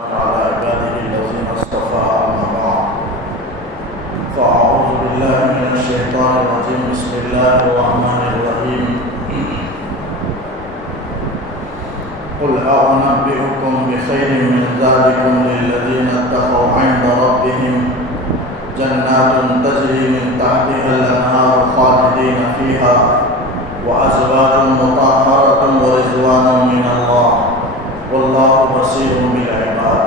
على عباده الذين اصطفى أما بعد فأعوذ بالله من الشيطان الرجيم بسم الله الرحمن الرحيم قل أنبئكم بخير من ذلكم للذين اتقوا عند ربهم جنات تجري من تحتها الأنهار خالدين فيها وأزواج مطهرة ورضوان من الله واللہ بصیر بالعباد۔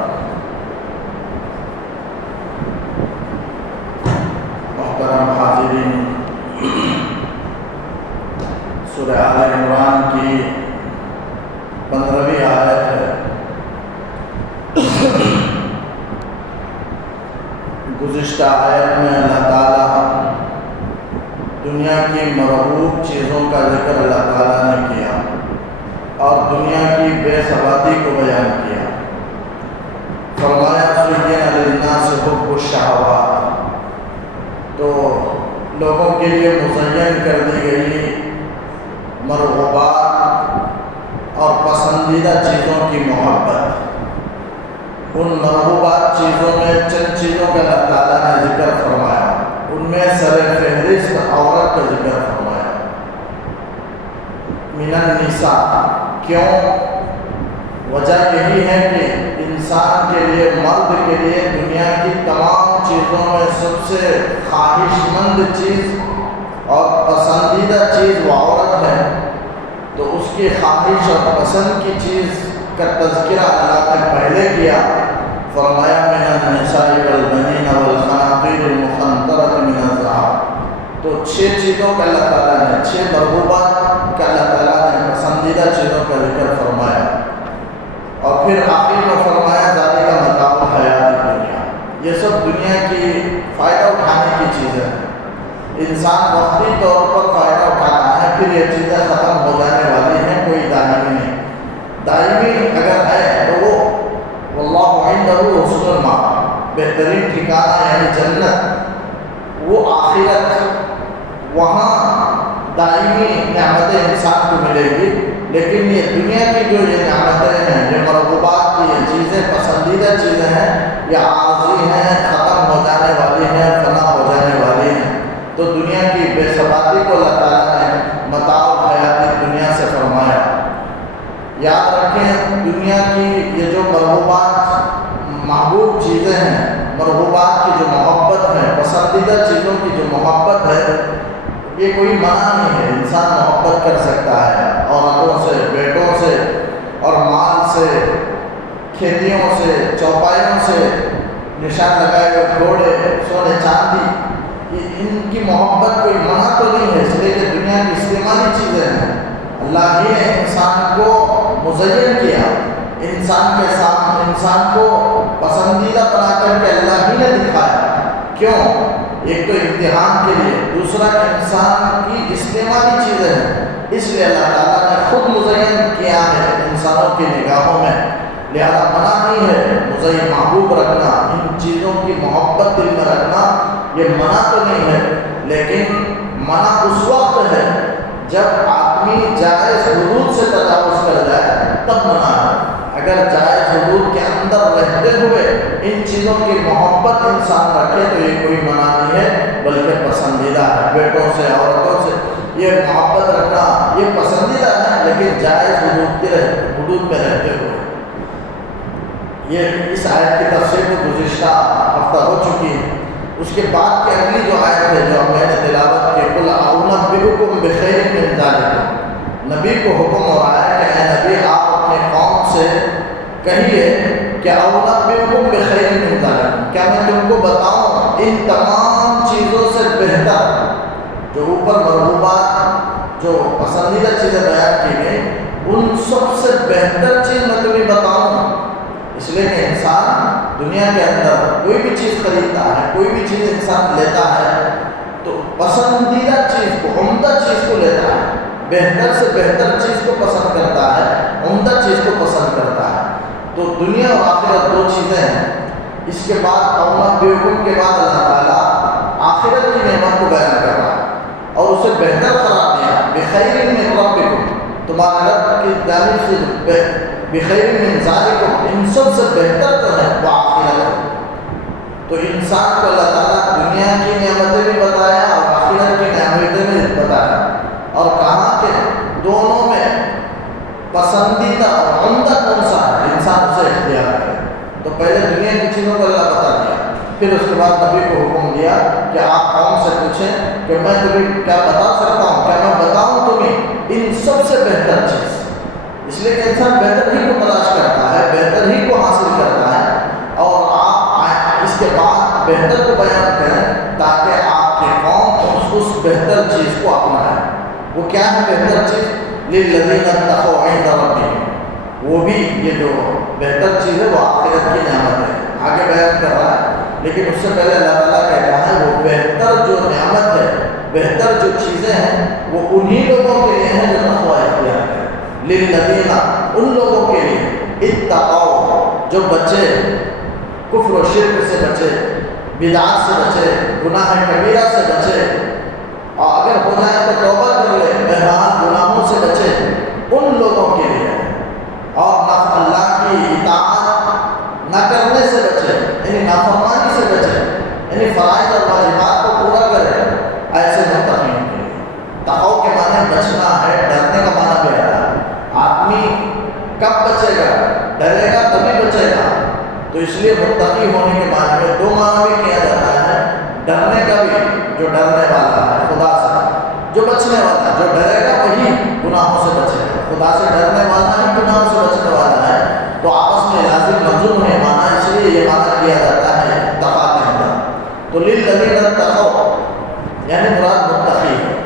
محترم حاضرین، سورہ آل عمران کی 15ویں آیت ہے۔ گزشتہ آیت میں اللہ تعالیٰ دنیا کی مرغوب چیزوں کا ذکر اللہ تعالیٰ نے کیا اور دنیا کی بے ثباتی کو بیان کیا۔ فرمایا زُيِّنَ لِلنَّاسِ حُبُّ الشَّهَوَاتِ، تو لوگوں کے لیے مزین کر دی گئی مرغوبات اور پسندیدہ چیزوں کی محبت۔ ان مرغوبات چیزوں میں چند چیزوں کا اللہ تعالیٰ نے ذکر فرمایا، ان میں سر فہرست عورت کا ذکر فرمایا۔ من النساء، کیوں؟ وجہ یہی ہے کہ انسان کے لیے، مرد کے لیے دنیا کی تمام چیزوں میں سب سے خواہش مند چیز اور پسندیدہ چیز وہ عورت ہے، تو اس کی خواہش اور پسند کی چیز کا تذکرہ اللہ نے پہلے کیا۔ فرمایا من النساء والبنین والقناطیر المقنطرۃ من الذہب، تو 6 چیزوں کا اللہ تعالیٰ نے، 6 مرغوبات کا اللہ تعالیٰ نے پسندیدہ چیزوں کا ذکر فرمایا، اور پھر آخر میں فرمایا ذالک متاع الحیات الدنیا، یہ سب دنیا کی فائدہ اٹھانے کی چیزیں ہیں۔ انسان وقتی طور پر فائدہ اٹھاتا ہے، پھر یہ چیزیں ختم ہو جانے والی ہیں، کوئی دائمی نہیں۔ دائمی اگر ہے تو وہ واللہ عندہ حسن المآب، بہترین ٹھکانہ یعنی جنت، وہ آخرت، وہاں دائمی نعمتیں انسان کو ملے گی۔ لیکن یہ دنیا کی جو یہ نعمتیں ہیں، یہ مرغوبات کی یہ چیزیں، پسندیدہ چیزیں ہیں، یہ عارضی ہیں، ختم ہو جانے والی ہیں، فنا ہو جانے والی ہیں۔ تو دنیا کی بے ثباتی کو اللہ تعالیٰ نے متاع الحیات دنیا سے فرمایا۔ یاد رکھیں، دنیا کی یہ جو مرغوبات، محبوب چیزیں ہیں، مرغوبات کی جو محبت ہے، پسندیدہ چیزوں کی جو محبت ہے، یہ کوئی منع نہیں ہے۔ انسان محبت کر سکتا ہے عورتوں سے، بیٹوں سے، اور مال سے، کھیتیوں سے، چوپایوں سے، نشان لگائے ہوئے گھوڑے، سونے چاندی، ان کی محبت کوئی منع تو نہیں ہے، اس لیے کہ دنیا کی استعمالی چیزیں ہیں۔ اللہ ہی نے انسان کو مزین کیا، انسان کے سامنے انسان کو پسندیدہ بنا کر کے اللہ ہی نے دکھایا۔ کیوں؟ ایک تو امتحان کے لیے، دوسرا انسان کی استعمالی چیزیں ہیں، اس لیے اللہ تعالیٰ نے خود مزین کیا ہے انسانوں کی نگاہوں میں۔ لہذا منع نہیں ہے مزین محبوب رکھنا، ان چیزوں کی محبت دل میں رکھنا، یہ منع تو نہیں ہے، لیکن منع اس وقت ہے جب آدمی جائز حدود سے تجاوز کر جائے، تب منع ہے۔ اگر جائز حدود کے اندر رہتے ہوئے ان چیزوں کی محبت انسان رکھے تو یہ کوئی منع نہیں ہے، بلکہ پسندیدہ ہے۔ بیٹوں سے، عورتوں سے یہ محبت رکھنا یہ پسندیدہ ہے، لیکن جائز حدود میں رہتے ہوئے۔ یہ اس آیت کی تفسیر تو گزشتہ ہفتہ ہو چکی ہے۔ اس کے بعد کی اگلی جو آیت ہے جو میں نے تلاوت کی، قُلْ أَنبِئُكُم بِخَيْرٍ مِّن ذَلِكُم، نبی کو حکم ہو رہا ہے کہ اے نبی آپ اپنے قوم سے کہیے کہ أَنبِئُكُم بِخَيْرٍ مِّن ذَلِكُم، کیا میں تم کو بتاؤں ان تمام چیزوں سے بہتر، جو اوپر مرغوبات، جو پسندیدہ چیزیں بیان کی گئی، ان سب سے بہتر چیز میں تمہیں بتاؤں؟ اس لیے کہ انسان دنیا کے اندر کوئی بھی چیز خریدتا ہے، کوئی بھی چیز انسان لیتا ہے تو پسندیدہ چیز کو، عمدہ چیز کو لیتا ہے، بہتر سے بہتر چیز کو پسند کرتا ہے، عمدہ چیز کو پسند کرتا ہے۔ تو دنیا اور آخرت 2 چیزیں ہیں۔ اس کے بعد أنبئكم کے بعد اللہ تعالیٰ آخرت کی نعمت کو بیان کر رہا ہے اور اسے بہتر قرار دیا، بخیر من ربکم، تمہارے رب کی جانب سے بخیر من ذالکم، ان سب سے بہتر جو ہے وہ آخرت ہے۔ تو انسان کو اللہ تعالیٰ دنیا کی نعمتیں بھی بتایا اور آخرت کی نعمتیں بھی بتایا، اور کہا کہ دونوں میں پسندیدہ اور عمدہ کون سا ہے، انسان اسے اختیار کرے۔ تو پہلے دنیا کی چیزوں کو اللہ بتا دیا، پھر اس کے بعد نبی کو حکم دیا کہ آپ قوم سے پوچھیں کہ میں تمہیں کیا بتا سکتا ہوں، کیا میں بتاؤں تمہیں ان سب سے بہتر چیز؟ اس لیے کہ انسان بہتر ہی کو تلاش کرتا ہے، بہتر ہی کو حاصل کرتا ہے، اور آپ اس کے بعد بہتر کو بیان کریں تاکہ آپ کی قوم اس بہتر چیز کو اپنائے۔ وہ کیا ہے بہتر چیز؟ للذین اتقوا عند ربہم، وہ بھی یہ جو بہتر چیز ہے وہ آخرت کی نعمت ہے، آگے بیان کر رہا ہے۔ لیکن اس سے پہلے اللہ تعالیٰ کہتا ہے وہ بہتر جو نعمت ہے، بہتر جو چیزیں ہیں وہ انہی لوگوں کے لیے ہیں جو تقوی اختیار کریں۔ للذین، ان لوگوں کے لیے اتقوا، جو بچے کفر و شرک سے بچے، بدعات سے بچے، گناہ کبیرہ سے بچے، اور اگر ہو جائے تو توبہ کر لے، بہرحال گناہوں سے بچے، ان لوگوں کے لیے، اور اللہ کی اطاعت نہ کرنے سے بچے، یعنی نافرمانی سے بچے، یعنی فرائض اور واجبات کو پورا کرے، ایسے متقین کے لیے۔ تقوی کے معنی بچنا ہے، ڈرنے کا معنی بھی آتا ہے۔ آدمی کب بچے گا؟ ڈرے گا تبھی بچے گا۔ تو اس لیے متقی ہونے کے معنی میں دو معنی بھی کیا جاتا ہے، ڈرنے کا بھی، جو ڈرنے والا ہے خدا سے، جو بچنے والا ہے، جو ڈرے گا وہی گناہوں سے بچے گا، خدا سے ڈرنے والا ہی گناہوں سے بچنے والا ہے۔ تو آپس میں لازم ملزوم ہے معنی، اس لیے یہ معنی کیا جاتا ہے تقویٰ کے اندر۔ تو للذین اتقوا یعنی مراد متقی ہے۔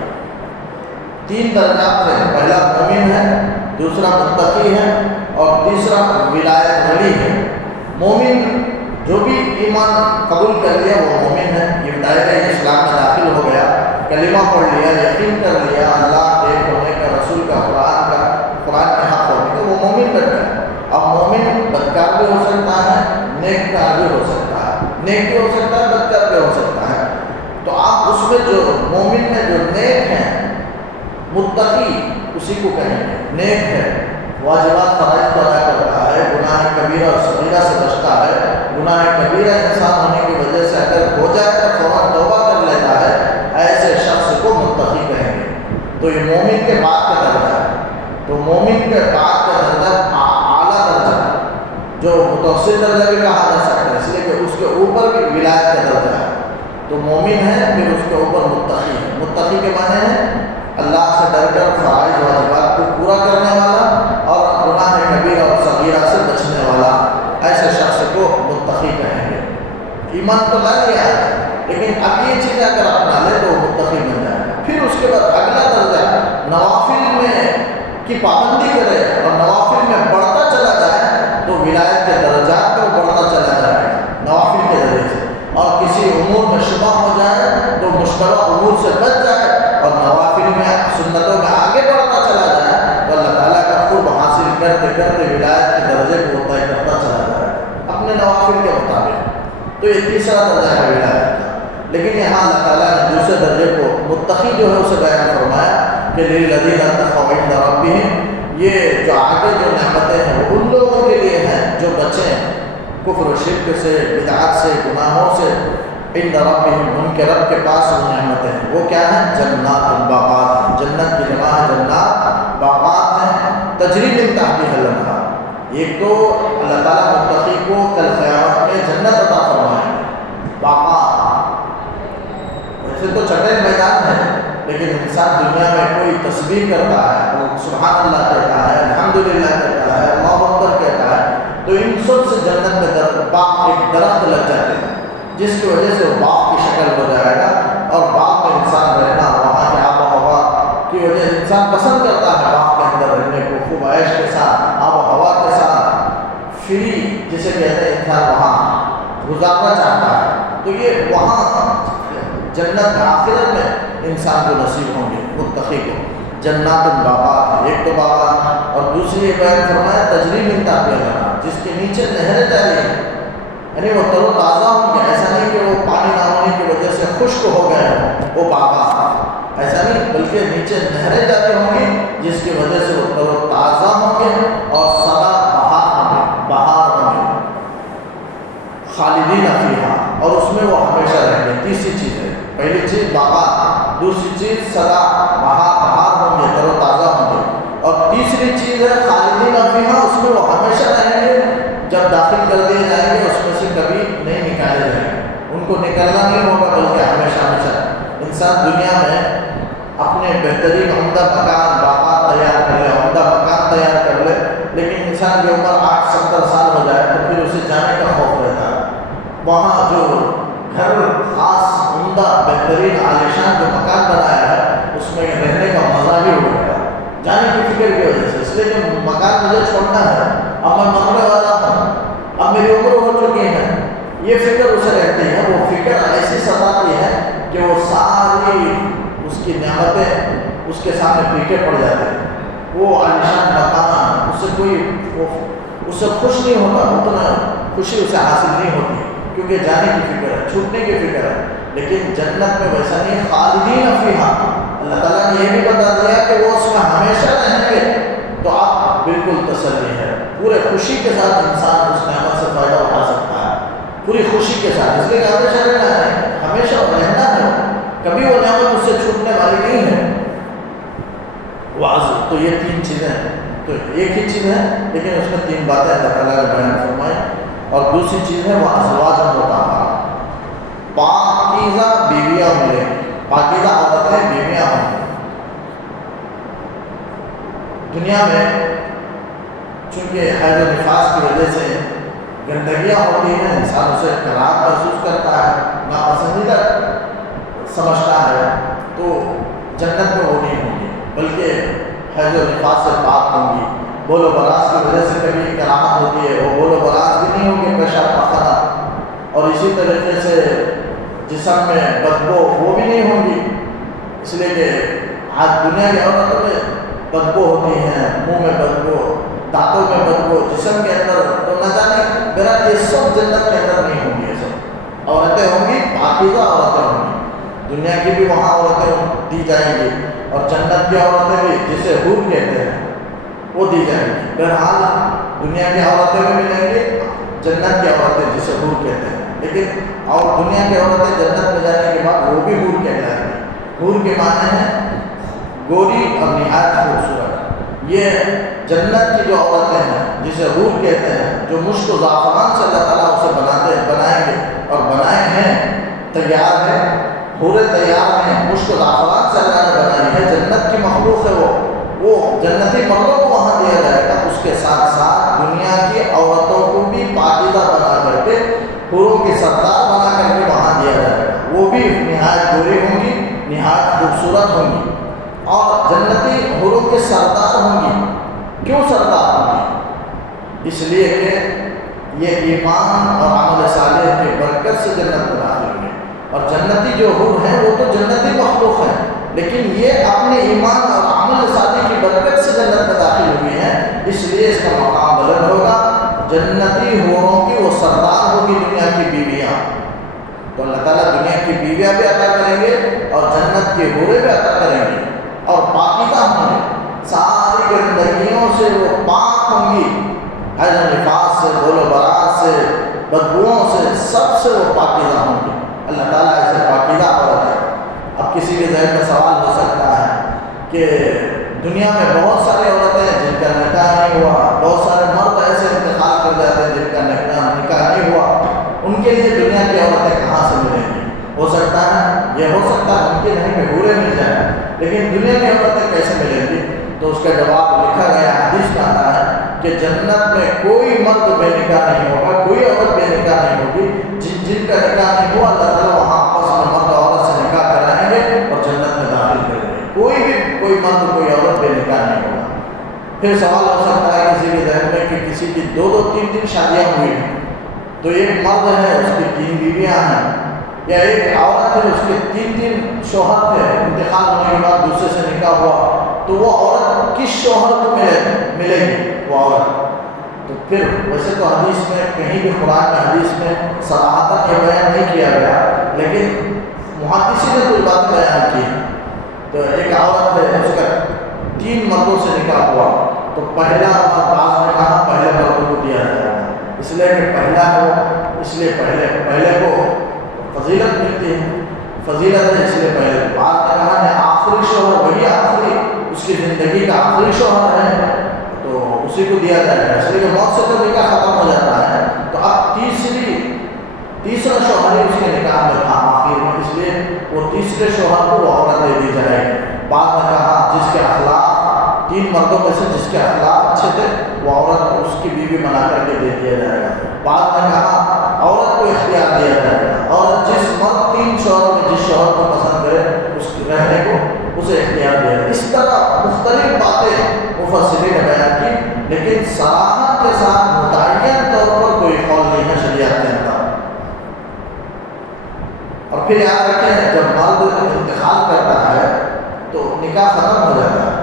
تین درجات میں، پہلا مومن ہے، دوسرا متقی ہے، اور تیسرا ولایت ولی ہے۔ مومن جو بھی ایمان قبول کر لیا وہ مومن ہے، یہ دائرہ اسلام میں داخل ہو گیا، کلمہ پڑھ لیا، یقین کر لیا اللہ ایک ہونے کا، رسول کا، قرآن کے حق ہونے کا، وہ مومن بن گیا۔ اب مومن بدکار بھی ہو سکتا ہے، نیک کار بھی ہو سکتا ہے، نیک بھی ہو سکتا ہے، بدکار بھی ہو سکتا ہے۔ تو آپ اس میں جو مومن میں جو نیک ہیں، متقی اسی کو کہیں گے، نیک ہے، واجبات فرائض کو ادا کرتا ہے، گناہ کبیرہ اور صغیرہ سے بچتا ہے، گناہ کبیرہ انسان ہونے کی وجہ سے اگر ہو جائے تو فوراً توبہ کر لیتا ہے، ایسے شخص کو متقی کہیں گے۔ تو یہ مومن کے بعد کا درجہ ہے۔ تو مومن کے بعد کا درجہ اعلیٰ درجہ ہے، جو متوسط درجہ بھی کہا جا سکتا ہے، اس لیے کہ اس کے اوپر بھی ولایت کا درجہ ہے۔ تو مومن ہے، پھر اس کے اوپر متقی ہے۔ متقی کے معنی ہے اللہ سے ڈر کر فرائض واجبات کو پورا کرنے والا اور گناہ کبیرہ اور صغیرہ سے بچنے والا، ایسے شخص کو متقی کہیں گے۔ ایمان تو لا لیا ہے، لیکن اب یہ چیزیں اگر اپنا لے تو وہ متقی بن جائے گا۔ پھر اس کے بعد اگلا درجہ نوافل میں کی پابندی کرے اور نوافل میں بڑھتا چلا جائے تو ولایت کے درجات میں بڑھتا چلا جائے گا نوافل کے ذریعے سے، اور کسی امور میں شبہ ہو جائے تو مشتبہ امور سے بچ جائے اور نوافل میں سنتوں میں آگے بڑھتا چلا جائے تو اللہ تعالیٰ کا قرب حاصل کرتے کرتے ولایت کے درجے کو طے کرتا چلا جائے اپنے نوافل کے مطابق۔ تو یہ تیسرا درجہ ہے ولایت کا۔ لیکن یہاں اللہ تعالیٰ نے دوسرے درجے کو متقی جو ہے اسے بیان فرمایا کہ للذین اتقوا عند ربہم، یہ جو آگے جو نعمتیں ہیں وہ ان لوگوں کے لیے ہیں جو بچیں کفر و شرک سے، بدعات سے، گناہوں سے، عند ربہم، ان کے رب کے پاس وہ نعمتیں ہیں۔ وہ کیا ہیں؟ جنات، باغات ہیں۔ جنت کی جمع ہے جنات، باغات ہیں، تجری من تحتہا الانہار۔ ایک تو اللہ تعالیٰ متقی کو کل قیامت میں جنت عطا فرمائیں گے، باغات۔ ویسے تو چٹیل میدان ہے، لیکن انسان دنیا میں کوئی تسبیح کرتا ہے، وہ سبحان اللہ کہتا ہے، الحمدللہ کہتا ہے، اللہ اکبر کہتا ہے، تو ان سب سے جنت میں باغ ایک درخت لگ جاتے ہیں جس کی وجہ سے وہ باغ کی شکل ہو جائے گا، اور باغ میں انسان رہنا، وہاں کے آب و ہوا کی وجہ سے انسان پسند کرتا ہے باغ کے اندر رہنے کو، خوب عیش کے ساتھ، آب و ہوا کے ساتھ، فری جسے کہتے ہیں، انسان وہاں گزارنا چاہتا ہے۔ تو یہ وہاں جنت آخرت میں انسان کو نصیب ہوں گے، متقی کو۔ جنات باغات، ایک تو باغات، اور دوسری یہ بیان فرمایا تجری من تحتہا الانہار، جس کے نیچے نہریں جاری ہیں، یعنی وہ تر و تازہ ہوں گے۔ ایسا نہیں کہ وہ پانی نہ ہونے کی وجہ سے خشک ہو گئے ہوں وہ باغات، ایسا نہیں، بلکہ نیچے نہریں جاری ہوں گی جس کی وجہ سے وہ تر و تازہ ہوں گے اور سدا خالدین فیہا، اور اس میں وہ ہمیشہ رہیں گے۔ تیسری چیز ہے، پہلی چیز باقا، دوسری چیز سدا بہار ہوں گے، تر و تازہ ہوں گے، اور تیسری چیز ہے خالدین فیہا، اس میں وہ ہمیشہ رہیں گے۔ جب داخل کر دیے جائیں گے اس میں سے کبھی نہیں نکالے جائیں گے، ان کو نکلنا نہیں ہوگا، بلکہ ہمیشہ ہمیشہ۔ انسان دنیا میں اپنے بہترین عمدہ مکان باغات تیار کر لے، عمدہ مکان تیار کر لے، لیکن انسان کی عمر 60-70 سال ہو جائے تو پھر اسے جانے کا خوف رہتا ہے۔ وہاں جو گھر خاص عمدہ بہترین عالیشان جو مکان بنایا ہے اس میں رہنے کا مزہ ہی اڑ گیا جانے کی فکر کی وجہ سے، اس لیے کہ مکان مجھے چھوڑنا ہے، اب میں مرنے والا ہوں، اب میری عمر ہو چکی ہے، یہ فکر اسے رہتی ہے۔ وہ فکر ایسی ستاتی ہے کہ وہ ساری اس کی نعمتیں اس کے سامنے پیچھے پڑ جاتے ہیں۔ وہ عالیشان مکان اس سے خوش نہیں ہوتا، اتنا خوشی اسے حاصل نہیں ہوتی، کیونکہ جانے کی فکر ہے، چھوٹنے کی فکر ہے۔ لیکن جنت میں ویسا نہیں، خالدین فیہا، اللہ تعالیٰ نے یہ بھی بتا دیا کہ وہ اس میں ہمیشہ رہیں گے، تو آپ بالکل تسلی ہے، پورے خوشی کے ساتھ انسان اس نعمت سے فائدہ اٹھا سکتا ہے، پوری خوشی کے ساتھ، اس لیے کہ ہمیشہ رہنا ہے، ہمیشہ رہنا ہے، کبھی وہ نعمت اس سے چھوٹنے والی نہیں ہے۔ واضح تو یہ تین چیزیں ہیں، تو ایک ہی چیز ہے لیکن اس میں تین باتیں اللہ تعالیٰ نے بیان فرمائی۔ اور دوسری چیز ہے وہ ازواج مطہرات، پاکیزہ بیویاں ملیں، پاکیزہ عورتیں بیویاں ہوں۔ دنیا میں چونکہ حیض و نفاس کی وجہ سے گندگیاں ہوتی ہیں، انسان اسے کراہت محسوس کرتا ہے، ناپسندیدہ سمجھتا ہے، تو جنت میں وہ نہیں ہوں گی، بلکہ حیض و نفاس سے پاک ہوں گی۔ بول و براز کی وجہ سے کبھی کراہت ہوتی ہے، وہ بول و براز بھی نہیں ہوں گے، پیشاب پاخانہ، اور اسی طریقے سے جسم میں بدبو وہ بھی نہیں ہوں گی، اس لیے کہ آج دنیا کی عورتوں میں بدبو ہوتی ہیں، منہ میں بدبو، دانتوں میں بدبو، جسم کے اندر، تو نہ جانے میرا یہ سب جنت کے اندر نہیں ہوں گی۔ یہ سب عورتیں ہوں گی، پاکیزہ عورتیں ہوں گی، دنیا کی بھی وہاں عورتیں دی جائیں گی، اور جنت کی عورتیں بھی جسے حور کہتے ہیں وہ دی جائیں گی۔ بہرحال دنیا کی عورتیں بھی ملیں گی، جنت کی عورتیں جسے حور کہتے ہیں، لیکن اور دنیا کی عورتیں جنت میں جانے کے بعد وہ بھی حور کہلائیں گی۔ حور کے معنی ہے گوری اور نہایت خوبصورت۔ یہ جنت کی جو عورتیں ہیں جسے حور کہتے ہیں، جو مشک و زعفران سے اللہ تعالیٰ اسے بنائیں گے اور بنائے ہیں، تیار ہیں، حوریں تیار ہیں، مشک و زعفران سے اللہ نے بنائی ہے، جنت کی مخلوق ہے وہ جنتی مردوں کو وہاں دیا جائے گا، اس کے ساتھ ساتھ دنیا کی عورتوں کو بھی پاکیزہ بنا کر کے، حوروں کی سردار بنا کر کے وہاں دیا جائے گا، وہ بھی نہایت گوری ہوں گی، نہایت خوبصورت ہوں گی، اور جنتی حوروں کے سردار ہوں گی۔ کیوں سردار ہوں گی؟ اس لیے کہ یہ ایمان اور عمل صالح کی برکت سے جنت میں داخل ہوئے، اور جنتی جو حور ہیں وہ تو جنتی مخلوق ہیں، لیکن یہ اپنے ایمان اور عمل صالح کی برکت سے جنت میں داخل ہوئی ہیں، اس لیے اس کا مقام بلند ہوگا۔ جنتی حوروں کی وہ سردار ہوگی دنیا کی بیویاں، تو اللہ تعالیٰ دنیا کی بیویاں بھی عطا کریں گے اور جنت کی حوریں بھی عطا کریں گے، اور پاکیزہ ہوں گے، ساری گندگیوں سے وہ پاک ہوں گی، حیض و نفاس سے، بول و براز سے، بدبوؤں سے، سب سے وہ پاکیزہ ہوں گے۔ اللہ تعالیٰ ایسے پاکیزہ عورت ہے۔ اب کسی کے ذہن میں سوال ہو سکتا ہے کہ دنیا میں بہت ساری عورتیں ہیں جن کا نکاح نہیں ہوا، بہت سارے مرد ایسے انتقال کر جاتے ہیں جن کا نکاح نہیں ہوا، ان کے لیے دنیا کی عورتیں کہاں سے ملیں گی؟ ہو سکتا ہے، یہ ہو سکتا ہے ممکن ہے کہ حوریں مل جائیں، لیکن دنیا کی عورتیں کیسے ملیں گی؟ تو اس کا جواب لکھا گیا، حدیث میں آتا ہے کہ جنت میں کوئی مرد بے نکاح نہیں ہوگا، کوئی عورت بے نکاح نہیں ہوگی، جن کا نکاح نہیں ہوا اللہ تعالیٰ وہاں آپس میں مرد عورت سے نکاح کرائیں گے اور جنت میں داخل کریں گے۔ کوئی مرد کوئی عورت بے نکاح نہیں ہوگا۔ پھر سوال ہو سکتا ہے کسی کے ذہن میں کہ کسی کی 2-3 شادیاں ہوئی ہیں، تو ایک مرد ہے اس کی 3 بیویاں ہیں، یا ایک عورت ہے اس کے 3 شوہر تھے، انتقال ہونے کے بعد دوسرے سے نکاح ہوا، تو وہ عورت کس شوہر کو ملے گی وہ عورت؟ تو پھر ویسے تو حدیث میں کہیں بھی قرآن میں حدیث میں صراحتاً یہ بیان نہیں کیا گیا، لیکن محدثین نے کچھ بات بیان کی۔ تو ایک عورت ہے اس کا 3 مردوں سے نکاح ہوا، تو پہلا مرد بعض نے کہا پہلے مردوں کو دیا جائے گا، اس لیے کہ پہلا ہو، اس اس لیے پہلے کو فضیلت ملتی ہے، فضیلت ہے اس لیے پہلے۔ بعد میں کہا ہے آخری شوہر وہی آخری، اس کی زندگی کا آخری شوہر ہے تو اسی کو دیا جائے گا، اس لیے کہ موت سے تو نکاح ختم ہو جاتا ہے، تو اب تیسرا شوہر ہی اس کے نکاح میں تھا آخر میں، اس لیے وہ تیسرے شوہر کو وہ عورت دے دی جائے گی۔ بعد میں کہا جس کے اخلاق 3 مردوں میں سے جس کے اخلاق اچھے تھے وہ عورت اس کی بیوی بنا کر کے دے دیا جائے گا۔ بعد میں کہا عورت کو اختیار دیا جائے گا، اور جس مرد 3 شوہر میں جس شوہر کو پسند کرے اس کے رہنے کو اسے اختیار دیا جائے۔ اس طرح مختلف باتیں مفسرین نے بیان کی، لیکن صراحت کے ساتھ متعین طور پر کوئی قول نہیں ہے شریعت کے اندر۔ اور پھر یاد رکھیں جب مرد انتقال کرتا ہے تو نکاح ختم ہو جاتا ہے۔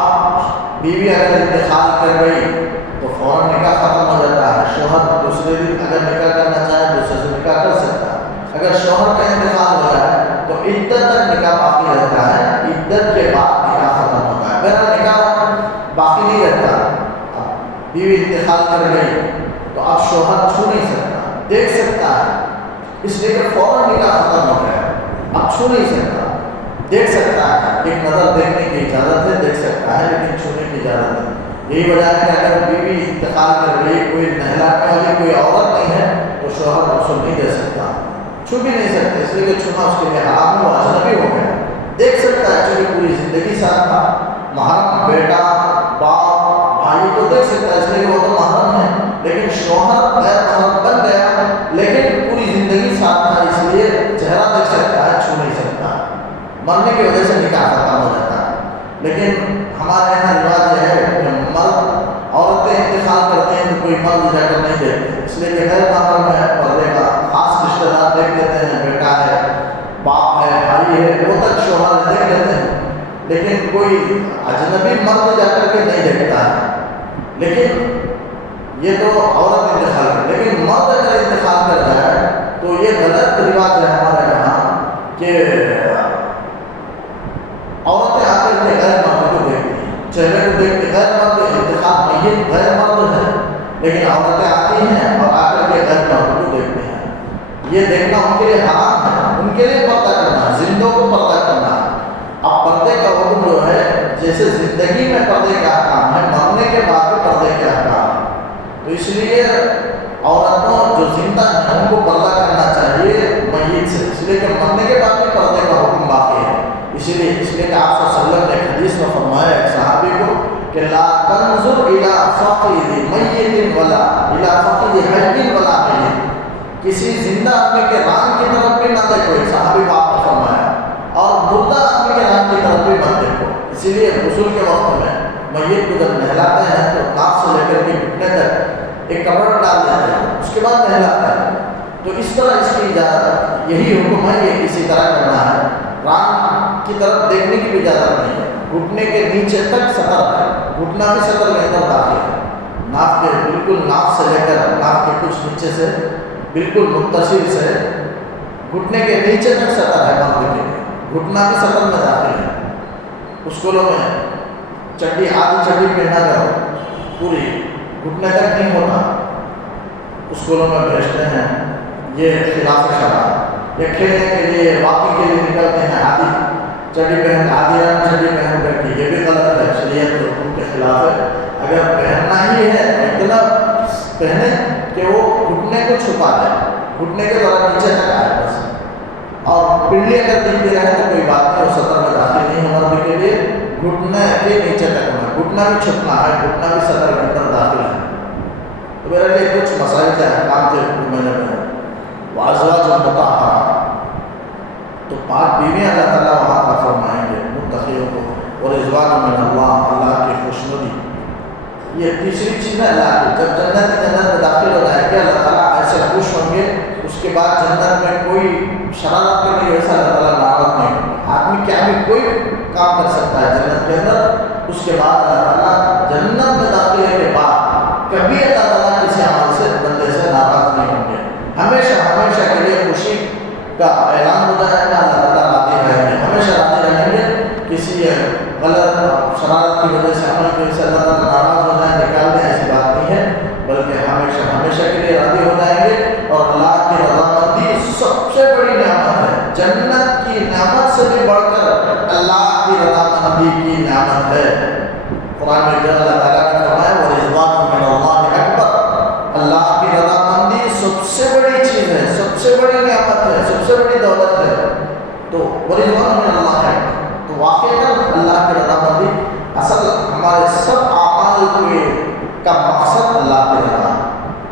اب بیوی اگر انتقال کر گئی تو فوراً نکاح ختم ہو جاتا ہے، شوہر دوسرے دن اگر نکاح کرنا چاہے دوسرے سے نکاح کر سکتا ہے۔ اگر شوہر کا انتقال ہو جائے تو عدت تک نکاح باقی رہتا ہے، عدت کے بعد نکاح ختم ہوتا ہے، میرا نکاح باقی نہیں رہتا۔ اب بیوی انتقال کر گئی تو اب شوہر چھو نہیں سکتا، دیکھ سکتا ہے، اس لیے کہ فوراً نکاح ختم ہو گیا، اب چھو نہیں سکتا، دیکھ سکتا ہے، ایک نظر دیکھنے کی اجازت ہے، دیکھ سکتا ہے لیکن چھونے کی اجازت ہے۔ یہی وجہ ہے کہ اگر بیوی انتقال کر گئی، کوئی نہلانے والی کوئی عورت نہیں ہے تو شوہر غسل نہیں دے سکتا، چھو بھی نہیں سکتے، اس لیے کہ چھونا اس کے لیے حرام ہے، وہ اجنبی ہو گیا۔ دیکھ سکتا ہے چونکہ پوری زندگی ساتھ تھا، محرم بیٹا باپ بھائی تو دیکھ سکتا ہے اس لیے کہ وہ تو محرم ہے، لیکن شوہر غیر محرم بن گیا لیکن پوری زندگی ساتھ تھا، اس لیے چہرہ دیکھ سکتا ہے، چھو نہیں سکتا، مرنے کی وجہ سے نکاح ختم ہو جاتا ہے۔ لیکن ہمارے یہاں رواج یہ ہے کہ مرد عورتیں انتقال کرتے ہیں تو کوئی مرد جا کر نہیں دیکھتے، اس لیے کہ غیر محرم ہے، پردے کا خاص رشتہ دار دیکھ لیتے ہیں، بیٹا ہے باپ ہے بھائی ہے وہ تک شوہر دیکھ لیتے ہیں، لیکن کوئی اجنبی مرد جا کر کے نہیں دیکھتا ہے۔ لیکن یہ تو عورت انتقال کر، لیکن مرد اگر انتقال کر جائے تو یہ غلط رواج ہے ہمارے یہاں کہ عورتیں آ کر کے غیر مرد کو دیکھتی ہیں، چہرے کو دیکھتی، غیر مرد انتخاب میت غیر مرد ہے لیکن عورتیں آتی ہیں اور آ کر کے غیر مرد کو دیکھتے ہیں، یہ دیکھنا ان کے لیے حرام ہے، ان کے لیے پردہ کرنا ہے، زندوں کو پردہ کرنا ہے۔ اب پردے کا حکم جو ہے جیسے زندگی میں پردے کا احکام ہے، مرنے کے بعد بھی پردے کا احکام ہے، تو اس لیے عورتوں جو زندہ ہیں ان کو پردہ کرنا چاہیے میت سے، اس لیے کہ مرنے کے بعد بھی پردے کا حکم باقی ہے۔ اس لیے کہ آپ صلی اللہ علیہ وسلم نے ایک حدیث میں فرمایا ایک صحابی کو کہ لا تنظر الى فقد میت ولا الى فقد حی ولا میت، کسی زندہ آدمی کے ران کی طرف بھی مت دیکھو، ایک صحابی کو آپ نے فرمایا، اور مردہ آدمی کے ران کی طرف بھی مت دیکھو۔ اسی لیے غسل کے وقت میں میت کو جب نہلاتے ہیں تو ناک سے لے کر کے گھٹنے تک ایک کپڑا ڈال دیتے ہیں، اس کے بعد نہلاتے ہیں، تو اس طرح اس کی اجازت، یہی حکم ہے کہ اسی طرح کرنا ہے، ران کی طرف دیکھنے کی بھی اجازت نہیں ہے، گھٹنے کے نیچے تک سطر ہے، گھٹنا بھی سطر کے اندر داخل ہے، ناک کے بالکل ناک سے لے کر ناک کے کچھ نیچے سے بالکل متصل سے گھٹنے کے نیچے تک سطر ہے، مرد کے گھٹنا بھی سطر میں داخل ہے۔ اسکولوں میں چڈی آدھی چڈی پہنا جاؤ، پوری گھٹنے تک نہیں ہوتا، اسکولوں میں بھیجتے ہیں، یہ خلاف شرع، یہ کھیلنے کے لیے واقعی کے لیے نکلتے ہیں، آدھی چڈی پہن آدھی رنگ چڈی پہن کر کے، یہ بھی غلط ہے، شریعت کے حکم کے خلاف ہے۔ اگر پہننا ہی ہے اتنا پہنے کہ وہ گھٹنے کو چھپا دے، گھٹنے کے ذرا نیچے تک آئے بس، اور پنڈلی اگر دکھتی رہے تو کوئی بات نہیں، وہ سطر میں داخل نہیں ہے، مرد کے لیے گھٹنے کے نیچے تک ہونا، گھٹنا بھی چھپنا ہے، گھٹنا بھی سطر کے اندر داخل ہے۔ تو میرے لیے کچھ مسائل کے احکام تھے میں نے وازواج مطہرہ، تو پاک بیویاں اللہ تعالیٰ وہاں کا فرمائیں گے متقیوں کو، اور رضوان من اللہ، اللہ کی خوشنودی، یہ تیسری چیز ہے اللہ کی۔ جب جنت میں داخل ہو جائیں گے اللہ تعالیٰ ایسے خوش ہوں گے، اس کے بعد جنت میں کوئی شرارت کے لیے ایسا اللہ تعالیٰ ناراض نہیں ہوگا، آدمی کیا بھی کوئی کام کر سکتا ہے جنت کے اندر، اس کے بعد اللہ تعالیٰ جنت میں داخلے کے بعد کبھی اللہ تعالیٰ کسی عمل سے بندے سے ناراض نہیں ہوں گے، ہمیشہ ہمیشہ کے لیے خوشی کا اعلان ہو جائے گا، اللہ تعالیٰ راضی رہیں گے، ہمیشہ راضی رہیں گے۔ کسی غلط شرارت کی وجہ سے عمل کی وجہ سے اللہ تعالیٰ ناراض ہو جائیں، نکال دیں، ایسی بات نہیں ہے، بلکہ ہمیشہ ہمیشہ کے لیے راضی ہو جائیں گے، سب سے بڑی چیز ہے، سب سے بڑی نعمت ہے، سب سے بڑی دولت ہے، تو ورضوان من اللہ ہے، تو واقعہ اللہ کی رضا مندی اصل ہمارے سب اعمال کا مقصد اللہ کی رضا،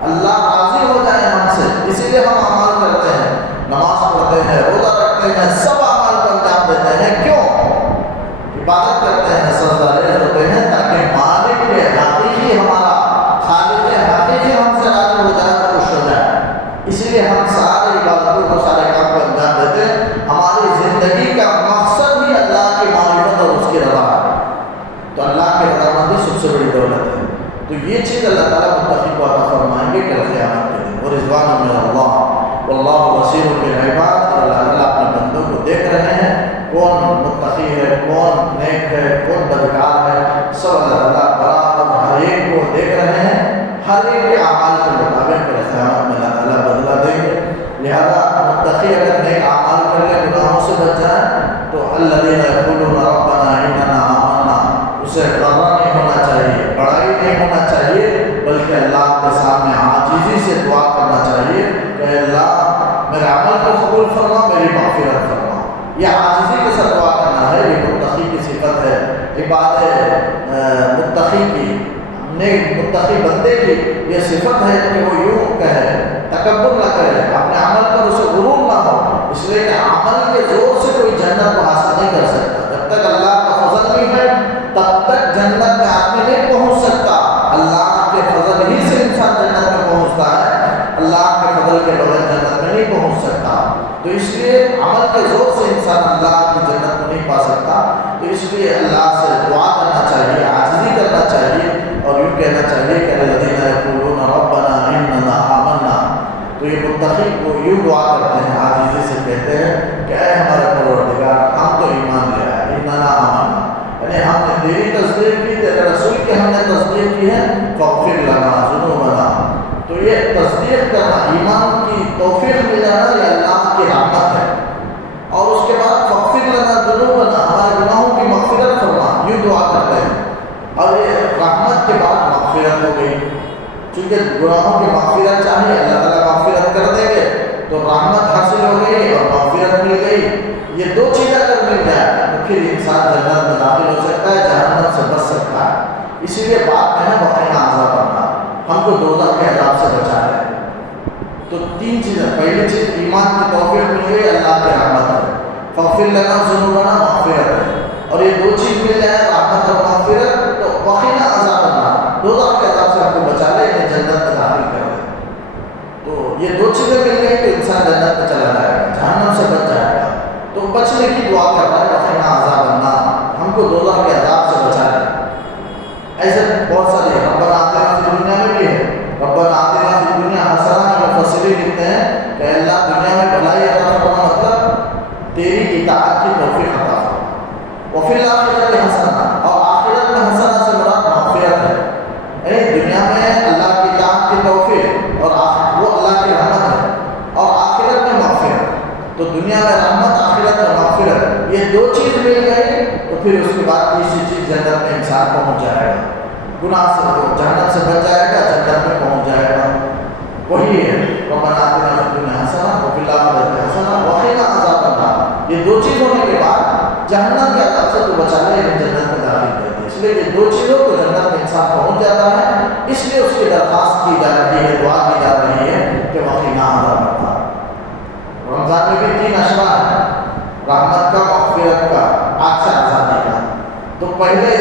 اللہ راضی ہو جائے ہم سے، اسی لیے ہم اعمال کرتے ہیں، نماز پڑھتے ہیں، روزہ رکھتے ہیں، سب اعمال کو انجام دیتے ہیں، کیوں؟ عبادت کرتے ہیں، سجدہ ہوتے ہیں تاکہ مالک کے حقیقی ہمارا خالق حقیقی ہم سے راضی ہو جائے، خوش ہو جائے، اسی لیے ہم سارے عبادتوں کو، سارے کام کو انجام دیتے ہیں، ہماری زندگی کا مقصد ہی اللہ کی معرفت اور اس کی رضا ہے، تو اللہ کی رضا مندی سب سے بڑی دولت ہے، تو یہ چیز اللہ تعالیٰ متقی کو عطا فرمائیں گے کہ قیامت کے دن، ورضوان من اللہ واللہ بصیر بالعباد، اور اللہ تعالیٰ اپنے بندوں کو دیکھ رہے ہیں، کون متقی ہے، کون نیک ہے، کون بدکار ہے، سب اللہ تعالیٰ برابر ہر ایک کو دیکھ رہے ہیں، ہر ایک کے اعمال کے مطابق قیامت میں اللہ تعالیٰ بدلہ دیں گے، لہذا متقی اگر نیک اعمال کر لے، گناہوں سے بچ جائے، تو الذین یقولون ربنا اننا آمنا، اسے غرہ نہیں ہونا چاہیے، بڑائی نہیں ہونا چاہیے، بلکہ اللہ کے سامنے عاجزی سے دعا کرنا چاہیے کہ اللہ میرے عمل کو قبول فرما، میری مغفرت فرما، یہ عاجزی کے ساتھ دعا کرنا ہے، یہ متقی کی صفت ہے، عباد متقی کی، نیک متقی بندے کی یہ صفت ہے کہ وہ یوں کہے، تکبر نہ کرے، اپنے عمل پر اسے غرور نہ ہو، اس لیے کہ عمل کے زور سے کوئی جنت کو حاصل نہیں کر سکتا، جب تک اللہ کا فضل نہیں ہے تب تک جنت میں آدمی نہیں پہنچ سکتا، اللہ کے فضل ہی سے انسان جنت میں پہنچتا ہے، اللہ کے فضل کے بغیر جنت میں نہیں پہنچ سکتا، تو اس لیے عمل کے زور سے انسان اللہ کی جنت کو نہیں پا سکتا، تو اس لیے اللہ سے دعا کرنا چاہیے، عاجزی کرنا چاہیے، اور یوں کہنا چاہیے کہ الذین یقولون ربنا اننا آمنا، تو یہ متقی کو یوں دعا کرتے ہیں، عاجزی سے کہتے ہیں کہ اے ہمارے پروردگار ہم تو ایمان لے آئے، اننا آمنا، یعنی ہم نے تیری تصدیق کی، تیرے رسول کی ہم نے تصدیق کی ہے، فاغفر لنا ذنوبنا، تو یہ تصدیق کرنا، ایمان کی توفیق مل جانا یہ اللہ کی رحمت ہے، اور اس کے بعد فاغفر لنا ذنوبنا، ہمارے گناہوں کی مغفرت فرما، یوں دعا کرتے ہیں، اور یہ رحمت کے بعد مغفرت ہو گئی، چونکہ گناہوں کی مغفرت چاہیے، اللہ تعالیٰ مغفرت کر دیں گے تو رحمت حاصل ہو گئی اور مغفرت مل گئی، یہ دو چیزیں اگر مل جائے تو پھر انسان جنت میں داخل ہو سکتا ہے، جہنم سے بچ سکتا ہے، اسی لیے بات میں ہے وقنا عذاب النار، ہم کو دوزخ کے عذاب سے بچا ہے، تو تین چیزیں، پہلی چیز ایمان کی توفیق مل گئی، اللہ کی رحمت ہے، فاغفر لنا ذنوبنا مغفرت ہے، اور یہ دو چیز مل جائے رحمت اور مغفرت تو وقنا عذاب النار، دوزخ کے عذاب سے ہم کو بچا لے، انہیں جنت میں داخل کر دے، تو یہ دو چیزیں مل گئی تو انسان جنت میں چلا جائے گا، جہنم سے بچ جائے گا، تو بچنے کی دعا کر رہا ہے وقنا عذاب النار، ہم کو دوزخ کے عذاب سے بچا لے، ایسے بہت سارے ربنا آتنا فی الدنیا میں بھی ہے، ربنا آتنا فی الدنیا حسنہ، میں مفسرین لکھتے ہیں کہ اللہ دنیا میں بھلائی عطا فرما، مطلب تیری اطاعت کی توفیق عطا فرما، وفی الآخرۃ حسنہ، اور آخرت میں حسنہ سے مراد مغفرت ہے، یعنی دنیا میں اللہ کی اطاعت کی توفیق اور وہ اللہ کی رحمت ہے، اور آخرت میں مغفرت، تو دنیا میں رحمت، آخرت میں مغفرت، یہ دو چیز مل گئی تو پھر اس کے بعد تیسری چیز جنت میں انسان پہنچ جائے گا، گناہ سے جہنم سے بچ جائے گا، جنت میں پہنچ جائے گا، وہی ہے ربنا آتنا فی الدنیا حسنہ وفی الآخرۃ حسنہ وقنا عذاب النار، یہ دو چیز ہونے کے بعد جہنم کے عذاب سے تو بچا لے، جنت میں داخل کر دے، اس لیے یہ دو چیزوں کو جنت میں انسان پہنچ جاتا ہے، اس لیے اس کی درخواست کی جا رہی ہے، دعا کی جا رہی ہے کہ وقنا عذاب النار۔ رمضان میں بھی تین اشرا ہے، رحمت کا، مغفرت کا، آج سے آزادی کا، تو پہلے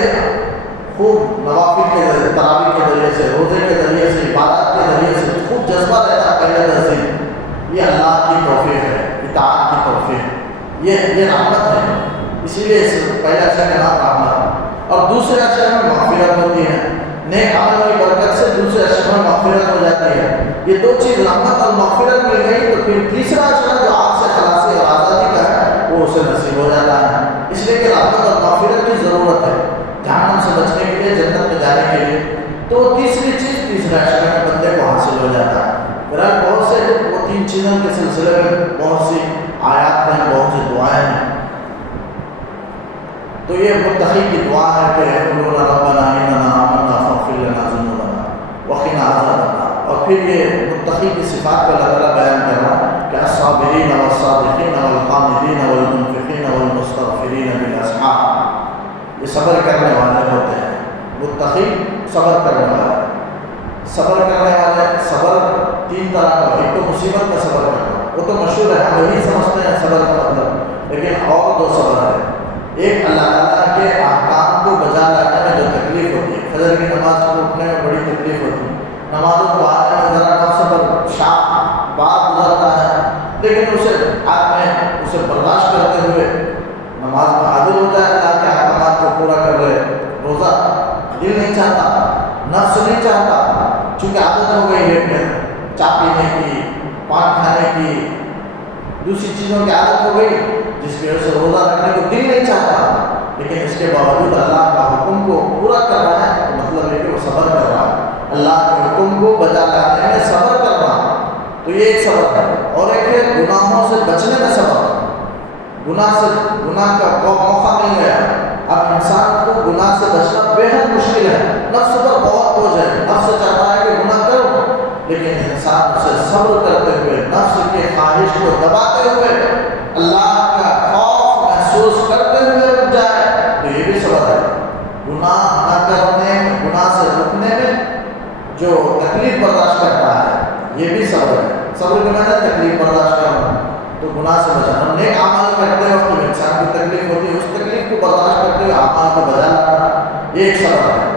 خوب نوافل کے ذریعے، تراویح کے ذریعے سے، روزے کے ذریعے سے، عبادات کے ذریعے سے خوب جذبہ رہتا ہے پہلے 10 دن، یہ اللہ کی توفیق ہے، اطاعت کی توفیق، یہ رحمت ہے، اسی لیے پہلے اشرا کا نام رحمت، اور دوسرے اشرا میں مغفرت ہوتی ہے، نیک عمل کی برکت سے دوسرے اشرا میں مغفرت ہو جاتی ہے، یہ دو چیز رحمت اور مغفرت مل گئی تو پھر تیسرا اشرا جو آگ سے خلاصی اور آزادی کا ہے وہ اسے نصیب ہو جاتا ہے، اس لیے کہ رحمت اور مغفرت کی ضرورت ہے جہنم سے بچنے کے لیے، جنت میں جانے کے لیے، تو تیسری چیز تیسرے اشرا میں بندے کو حاصل ہو جاتا ہے۔ بہرحال بہت سے وہ تین چیزوں کے سلسلے میں بہت سی آیات ہیں، بہت سی دعائیں ہیں، تو یہ متقی کی دعا ہے کہ یقولون ربنا اننا آمنا فاغفر لنا ذنوبنا وقنا عذاب النار، اور پھر یہ متقی کی صفات کو اللہ تعالیٰ بیان کر رہا ہے کہ الصابرین والصادقین والقانتین والمنفقین والمستغفرین بالاسحار، یہ صبر کرنے والے ہوتے ہیں۔ متقی صبر کرنے والے، صبر کرنے والے، صبر تین طرح کا، ایک تو مصیبت کا صبر کرنا، وہ تو مشہور ہے، ہم وہی سمجھتے ہیں صبر کا مطلب، لیکن اور دو صبر ہے۔ ایک اللہ تعالیٰ کے احکام کو بجا لانے میں جو تکلیف ہوتی ہے، فجر کی نماز کو اٹھنے میں بڑی تکلیف ہوتی ہے، نمازوں کو آنے میں ذرا نفس پر شاپ بات گزرتا ہے، لیکن اسے آدمی اسے برداشت کرتے ہوئے نماز میں حاضر ہوتا ہے، اللہ کے احکامات کو پورا کر رہے۔ روزہ دل نہیں چاہتا، نفس نہیں چاہتا، چونکہ عادت ہو گئی ہے چائے پینے کی، پان کھانے کی، دوسری چیزوں کی عادت ہو گئی، جس کی وجہ سے روزہ رکھنے کو دل نہیں چاہتا، لیکن اس کے باوجود اللہ کا حکم کو پورا کر رہا ہے، تو مطلب ہے کہ وہ صبر کر رہا ہے، اللہ کے حکم کو بجا لانے میں صبر کر رہا ہے، تو یہ ایک صبر ہے۔ اور ایک ہے گناہوں سے بچنے میں صبر، گناہ کا موقع مل گیا، اب انسان کو گناہ سے بچنا بے حد مشکل ہے، نفس پر بہت بوجھ ہے، نفس چاہتا ہے کہ گناہ کرو، لیکن انسان اسے صبر کرتے ہوئے، نفس کی خواہش کو دباتے ہوئے، اللہ کا خوف محسوس کرتے ہوئے رک جائے، تو یہ بھی صبر ہے۔ گناہ نہ کرنے، گناہ سے رکنے میں جو تکلیف برداشت کرتا ہے، یہ بھی صبر ہے۔ صبر کے معنی تکلیف برداشت کرنا، تو گناہ سے بچانا، نیک عمل کرتے وقت انسان کو تکلیف ہوتی ہے، اس تکلیف کو برداشت کرتے ہوئے اعمال کو بجا لانا، یہ ایک صبر ہے۔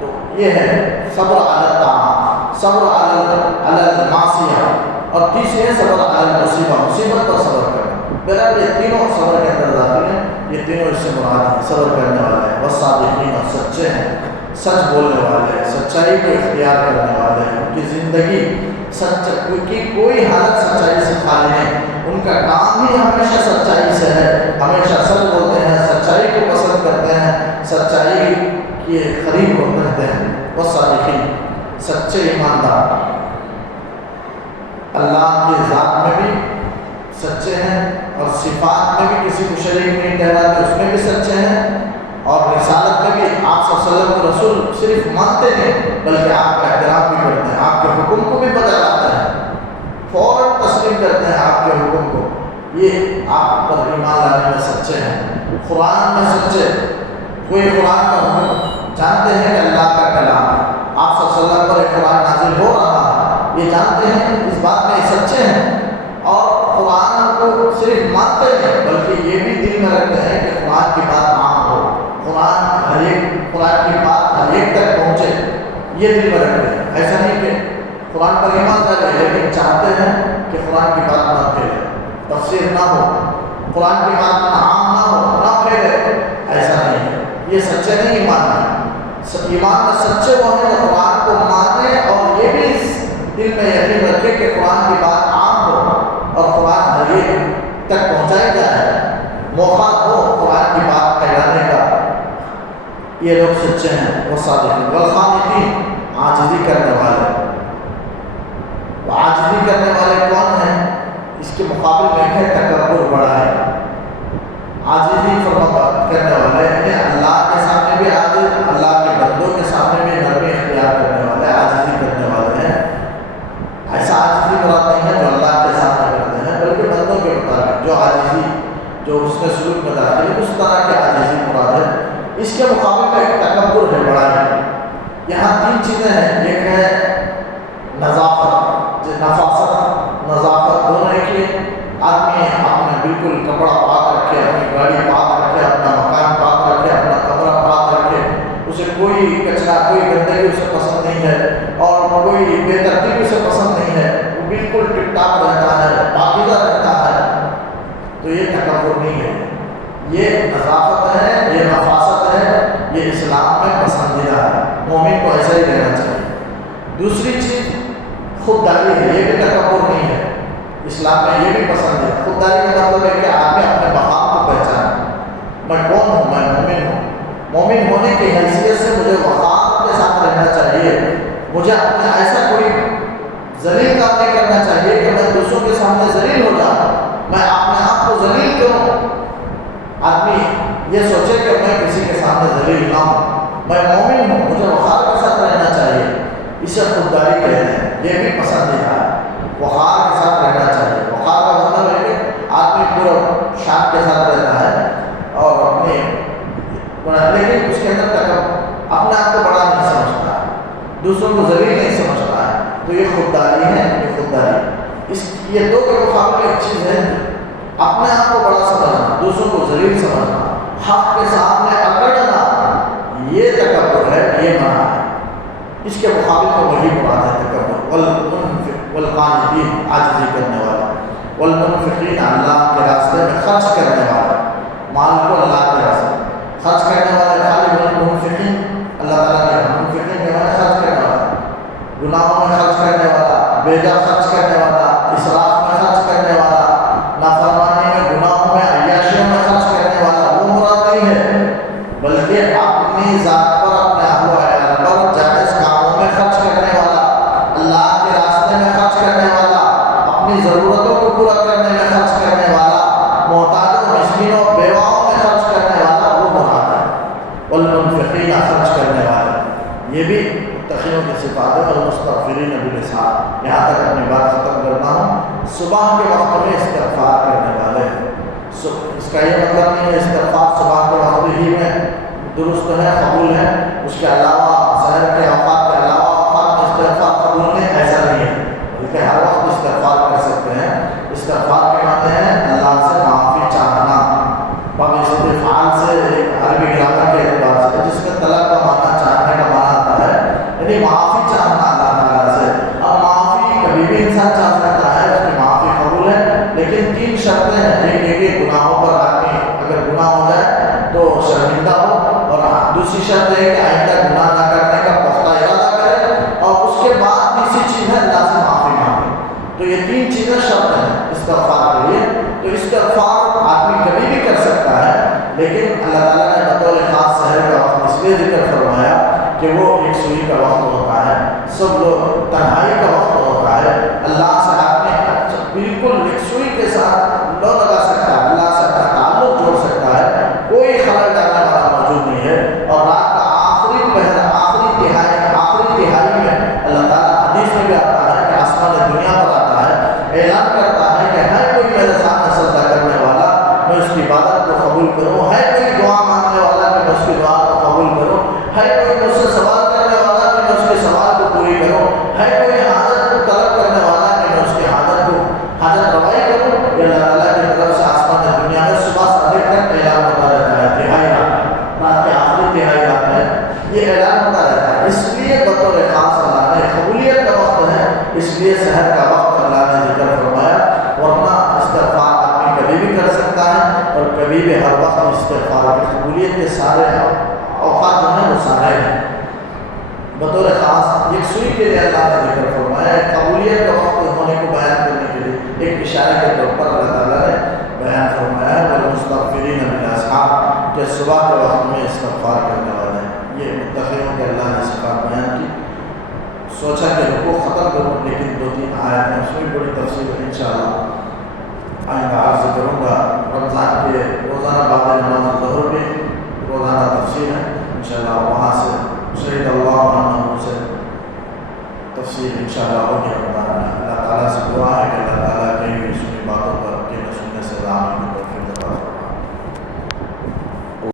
تو یہ ہے صبر علی الطاعات، صبر علی المعصیہ، اور تیسرے صبر علی المصیبہ، مصیبت پر صبر کرنا۔ بہرحال یہ تینوں صبر کے اندر داخل ہیں، یہ تینوں اس سے مراد ہیں، صبر کرنے والے ہیں، والصادقین، اور سچے ہیں، سچ بولنے والے ہیں، سچائی کو اختیار کرنے والے ہیں، ان کی زندگی سچ، کیونکہ کوئی حالت سچائی سے خالی نہیں، ان کا کام ہی ہمیشہ سچائی سے ہے، ہمیشہ سچ بولتے ہیں، سچائی کو پسند کرتے ہیں، سچائی کے قریب کو رہتے ہیں۔ والصادقین، سچے ایماندار، اللہ کی ذات میں بھی سچے ہیں، اور صفات میں بھی کسی کو شریک نہیں ٹھہراتے، اس میں بھی سچے ہیں، اور رسالت میں بھی آپ صلی اللہ علیہ وسلم کو رسول صرف مانتے نہیں، بلکہ آپ کا احترام بھی کرتے ہیں، آپ کے حکم کو بھی بجا لاتے ہیں، فوراً تسلیم کرتے ہیں آپ کے حکم کو، یہ آپ پر ایمان لانے میں سچے ہیں۔ قرآن میں سچے، کوئی قرآن کا حکم جانتے ہیں کہ اللہ کا کلام ہے، آپ صلی اللہ علیہ وسلم پر ایک قرآن نازل ہو رہا ہے، یہ جانتے ہیں، اس بات میں سچے ہیں، اور قرآن کو صرف مانتے ہیں بلکہ یہ بھی دل میں رکھتے ہیں کہ قرآن کی بات عام ہو، قرآن کی بات ہر ایک تک پہنچے، یہ دل میں رکھتے ہیں۔ ایسا نہیں کہ قرآن پر ایمان ڈالے لیکن چاہتے ہیں کہ قرآن کی بات نہ پھیلے، تفسیر نہ ہو، قرآن کی بات عام نہ ہو، نہ پھیلے، ایسا نہیں ہے، یہ سچے نہیں ایمان ہے۔ ایمان میں سچے وہ ہیں جو قرآن کو مانے اور یہ بھی دل میں یقین رکھے کہ قرآن کی بات عام ہو اور قرآن ہر ایک تک پہنچائی جائے، موقع ہو قرآن کی بات پھیلانے کا، یہ لوگ سچے ہیں۔ وہ صادقین، والقانتین، عاجزی کرنے والے، وہ عاجزی کرنے والے کون ہیں؟ اس کے مقابل میں ہے تکبر بڑا ہے، عاجزی کرنے والے ہیں، اللہ کے سامنے بھی عاجز، اللہ کے بندوں کے سامنے بھی نرمی اختیار کرنے والے، عاجزی کرنے والے ہیں۔ ایسا عاجزی مراد نہیں ہے جو اللہ کے سامنے کرتے ہیں، بلکہ بندوں کے مطابق جو عاجزی، جو اس کے سلوک میں داخل ہے، اس طرح کی عاجزی مراد ہے۔ اس کے مقابل میں ایک تکبر ہے، بڑا ہے۔ یہاں تین چیزیں ہیں، ایک ہے نظافت، نظافت دونوں ایک ہی، آدمی اپنے بالکل کپڑا پاک رکھے، اپنی گاڑی پاک رکھے، اپنا مکان پاک رکھے، اپنا کمرہ پاک رکھے، اسے کوئی کچرا، کوئی گندگی اسے پسند نہیں ہے، اور کوئی بے ترتیبی اسے پسند نہیں ہے، وہ بالکل ٹپ ٹاپ رہتا ہے، پاکیزہ رہتا ہے، تو یہ تکبر نہیں ہے، یہ نظافت ہے، یہ نفاست ہے، یہ اسلام میں پسندیدہ ہے، مومن کو ایسا ہی رہنا چاہیے۔ دوسری چیز خودداری ہے، یہ بھی تکبر نہیں ہے، اسلام میں یہ بھی پسند ہے۔ خودداری کا مطلب ہے کہ آدمی اپنے مقام کو پہچانے، میں کون ہوں، میں مومن ہوں، مومن ہونے کی حیثیت سے مجھے وقار کے ساتھ رہنا چاہیے، مجھے اپنے ایسا کوئی ذلیل کام نہیں کرنا چاہیے کہ میں دوسروں کے سامنے ذلیل ہو جاؤں، میں اپنے آپ کو ذلیل کروں، آدمی یہ سوچے کہ میں کسی کے سامنے ذلیل نہ ہوں، میں مومن ہوں، مجھے وقار کے ساتھ رہنا چاہیے، اسے خودداری کہتے ہیں، یہ بھی پسندیدہ ہے۔ یہ دو کے مقابلے ایک چیز ہے اپنے آپ کو بڑا سمجھنا، دوسروں کو ذلیل سمجھنا، حق کے سامنے اکڑنا، یہ تکبر ہے، یہ منع ہے۔ اس کے مقابل میں وہی مراد ہے تکبر، والقانتین عاجزی کرنے والا، والمنفقین اللہ کے راستے میں خرچ کرنے والا، مال کو اللہ کے راستے میں خرچ کرنے والا، خالی والمنفقین اللہ تعالیٰ کے منفقین کے معنی خرچ کرنے والا، گناہوں میں خرچ کرنے والا، بیجا خرچ کرنے والا، اسراف میں خرچ کرنے والا، نافرمانی میں، گناہوں میں، عیاشیوں میں خرچ کرنے والا، وہ مراد نہیں ہے، بلکہ اپنی ذات پر، اپنے اہل و عیال پر جائز کاموں میں خرچ کرنے والا، اللہ کے راستے میں خرچ کرنے والا، اپنی ضرورتوں کو پورا کرنے میں خرچ کرنے والا، محتاجوں، مسکینوں، بیواؤں میں خرچ کرنے والا، وہ مراد ہے۔ والمنفقین خرچ کرنے والا، یہ بھی متقیوں کی صفات ہے۔ والمستغفرین بالاسحار، یہاں تک اپنی بات ختم کرتا ہوں۔ صبح کے وقت میں استغفار کرنے والے، اس کا یہ مطلب نہیں ہے استغفار صبح کے وقت ہی میں درست ہے، قبول ہے، اس کے علاوہ سحر کے اوقات کے علاوہ اوقات میں استغفار قبول نہیں، ایسا نہیں ہے، بلکہ ہر وقت استغفار کر سکتے ہیں۔ استغفار کے معنی ہے اللہ سے معافی چاہنا، استغفار سے ایک عربی گرامر کے اعتبار سے جس میں طلب کا معنی چاہنے کا معنی آتا ہے، یعنی معافی چاہنا اللہ تعالیٰ سے۔ اب معافی کبھی بھی انسان چاہ سکتا ہے، اس کی معافی قبول ہے، لیکن تین شرطیں ہیں۔ ایک کہ گناہوں پر آدمی اگر گناہ ہو جائے تو شرمندہ ہو، اور دوسری شرط ہے کہ آئندہ گناہ نہ کرنے کا پختہ ارادہ کرے، اور اس کے بعد تیسری چیز ہے اللہ سے معافی مانگے۔ تو یہ تین چیزیں شرط ہیں استغفار کے لیے۔ تو استغفار آدمی کبھی بھی کر سکتا ہے، لیکن اللہ تعالیٰ نے بطور خاص سحر کا وقت اس لیے ذکر فرمایا کہ وہ ایک سوئی کا وقت ہوتا ہے، سب لوگ تنہائی کا وقت ہوتا ہے، اللہ سے آدمی بالکل ایک سوئی کے ساتھ لو لگا سکتا ہے، اللہ سے اپنا تعلق جوڑ سکتا ہے، کوئی خلل ڈالنے والا موجود نہیں ہے۔ اور رات کا آخری پہر، آخری تہائی میں اللہ تعالیٰ حدیث میں بھی آتا ہے کہ آسمان دنیا پر آتا ہے، اعلان کرتا ہے کہ ہے کوئی میرے سامنے سجدہ کرنے والا، میں اس کی عبادت کو قبول کروں، ہے کوئی دعا مانگنے والا کہ میں اس کی دعا کو قبول کروں، ہے کوئی مجھ سے سوال کرنے والا کہ میں اس کے سوال کو پوری کروں، ہے کوئی حاجت کو طلب کرنے والا کہ میں اس کی حاجت روائی کروں۔ یہ اللہ تعالیٰ کی طرف سے آسمان دنیا میں صبح سے ابھی تک اعلان ہوتا رہتا ہے، تہائی رات کے آخری تہائی رات میں یہ اعلان ہوتا رہتا ہے۔ اس لیے بطور خاص اللہ نے قبولیت کا وقت ہے، اس لیے سحر کا وقت اللہ نے ذکر فرمایا، ورنہ استغفار آدمی کبھی بھی کر سکتا ہے، اور کبھی بھی ہر وقت استغفار کی قبولیت کے سارے اوقات جو ہیں وہ سارے ہیں۔ بطور خاص یکسوئی کے لیے اللہ نے ذکر فرمایا، قبولیت کا وقت ہونے کو بیان کرنے کے لیے ایک اشارے کے طور پر اللہ تعالیٰ نے بیان فرمایا والمستغفرین بالاسحار، کہ صبح کے وقت میں استغفار کرنے والے ہیں۔ یہ متقیوں کے اللہ نے صفات بیان کی۔ سوچا کہ رکوع ختم کروں، لیکن دو تین آیت ہیں، اس میں بڑی تفصیل انشاءاللہ آئندہ عرض کروں گا۔ رمضان کے روزانہ بعد نماز ظہر میں روزانہ تفصیل ہے انشاءاللہ، وہاں سے شہید اللہ عنہ سے تفصیل انشاءاللہ ہوگی رمضان میں۔ اللہ تعالیٰ سے دعا ہے کہ